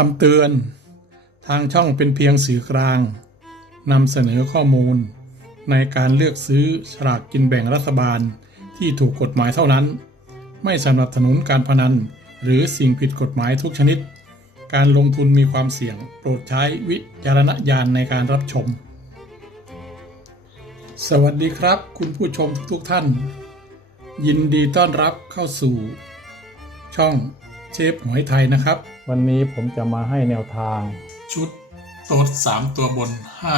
คำเตือน ทางช่องเป็นเพียงสื่อกลางนำเสนอข้อมูล ในการเลือกซื้อฉลากกินแบ่งรัฐบาลที่ถูกกฎหมายเท่านั้น ไม่สนับสนุนการพนัน หรือสิ่งผิดกฎหมายทุกชนิด การลงทุนมีความเสี่ยง โปรดใช้วิจารณญาณในการรับชม สวัสดีครับ คุณผู้ชมทุกๆท่าน ยินดีต้อนรับเข้าสู่ ช่องเชฟหอยไทยนะครับ วันนี้ผมจะมาให้แนวทาง ชุดโต๊ด3ตัวบน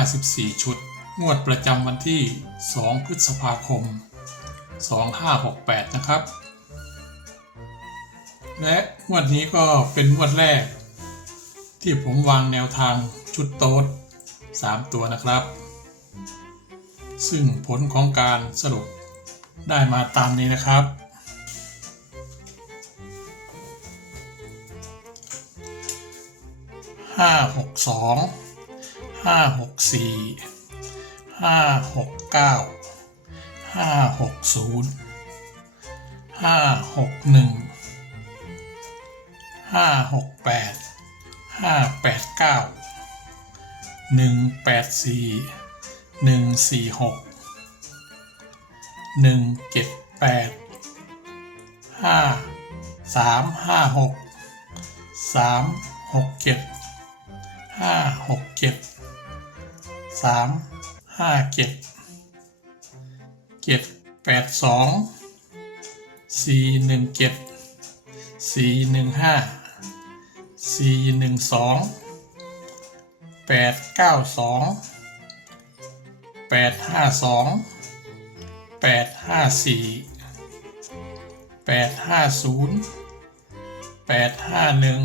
54 ชุด งวดประจำวันที่ 2 พฤษภาคม 2568 นะครับ และงวดนี้ก็เป็นงวดแรก ที่ผมวางแนวทางชุดโต๊ด3 ตัวนะครับ ซึ่งผลของการสรุปได้มาตามนี้นะครับ ห้าหกสองห้าหกสี่ห้าหกเก้าห้าหกศูนย์ห้าหกหนึ่งห้าหกแปดห้าแปดเก้าหนึ่งแปดสี่หนึ่งสี่หกหนึ่งเจ็ดแปดห้าสามห้าหกสามหกเจ็ด ห้าหกเจ็ดสามห้าเจ็ดเจ็ดแปดสองสี่หนึ่งเจ็ดสี่หนึ่งห้าสี่หนึ่งสองแปดเก้าสองแปดห้าสองแปดห้าสี่แปดห้าศูนย์แปดห้าหนึ่ง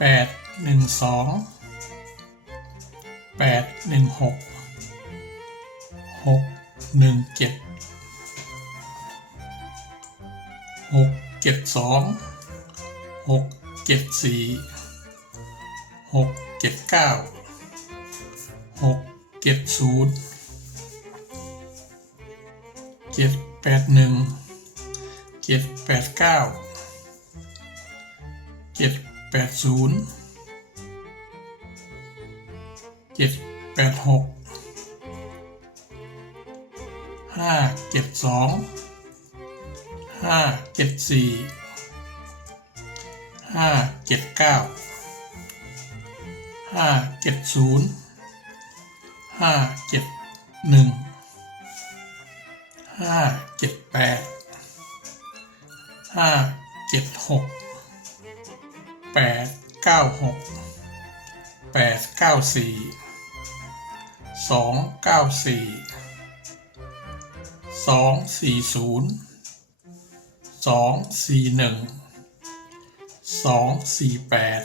แปด หนึ่งสองแปดหนึ่งหกหกหนึ่งเจ็ดหกเจ็ดสองหกเจ็ดสี่หกเจ็ดเก้าหกเจ็ดศูนย์เจ็ดแปดหนึ่งเจ็ดแปดเก้าเจ็ดแปดศูนย์ เจ็ดแปดหกห้าเจ็ดสองห้าเจ็ดสี่ห้าเจ็ดเก้าห้าเจ็ดศูนย์ห้าเจ็ดหนึ่งห้าเจ็ดแปดห้าเจ็ดหกแปดเก้าหกแปดเก้าสี่ สองเก้าสี่สองสี่ศูนย์สองสี่หนึ่งสองสี่แปด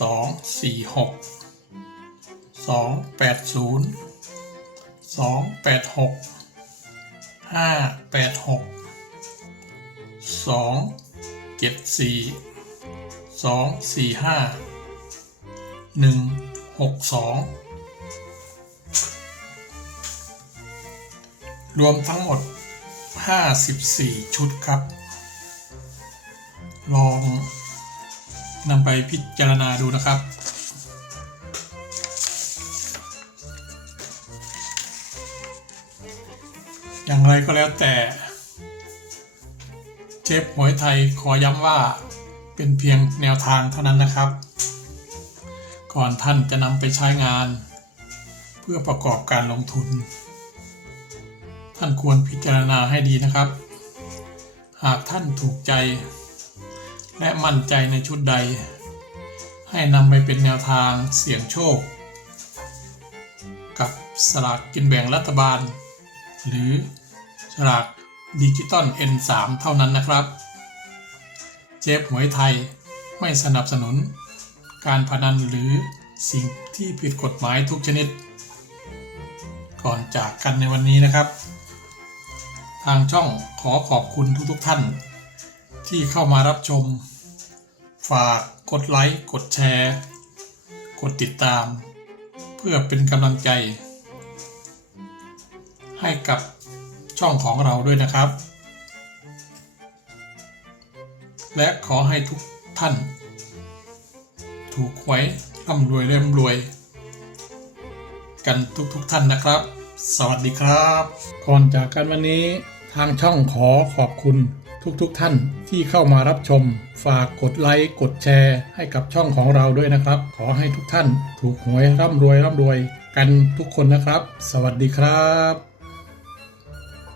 สองสี่หกสองแปดศูนย์สองแปดหกห้าแปดหกสองเจ็ดสี่สองสี่ห้าหนึ่งหกสอง รวมทั้งหมด 54 ชุดครับ ลองนำไปพิจารณาดูนะครับ อย่างไรก็แล้วแต่เชฟหวยไทยขอย้ำว่าเป็นเพียงแนวทางเท่านั้นนะครับ ก่อนท่านจะนำไปใช้งาน เพื่อประกอบการลงทุน ท่านควรพิจารณาให้ดีนะครับ หากท่านถูกใจ และมั่นใจในชุดใด ให้นำไปเป็นแนวทางเสี่ยงโชค กับสลากกินแบ่งรัฐบาล หรือสลากดิจิตอล N3 เท่านั้นนะครับ เจฟหวยไทยไม่สนับสนุน การพนันหรือสิ่งที่ผิดกฎหมายทุกชนิด ก่อนจากกันในวันนี้นะครับ ทางช่องขอขอบคุณทุกๆทท่าน ที่เข้ามารับชม ฝากกดไลค์ กดแชร์ กดติดตาม เพื่อเป็นกำลังใจ ให้กับช่องของเราด้วยนะครับ และขอให้ทุกท่าน ถูกหวยร่ำรวยเร่ำรวย กันทุกๆทท่านนะครับ สวัสดีครับ ก่อนจากกันวันนี้ ทางช่องขอขอบคุณทุกๆทท่านที่เข้ามารับชม ฝากกดไลค์กดแชร์ให้กับช่องของเราด้วยนะครับ ขอให้ทุกท่านถูกหวยร่ำรวยร่ำรวยกันทุกคนนะครับ สวัสดีครับ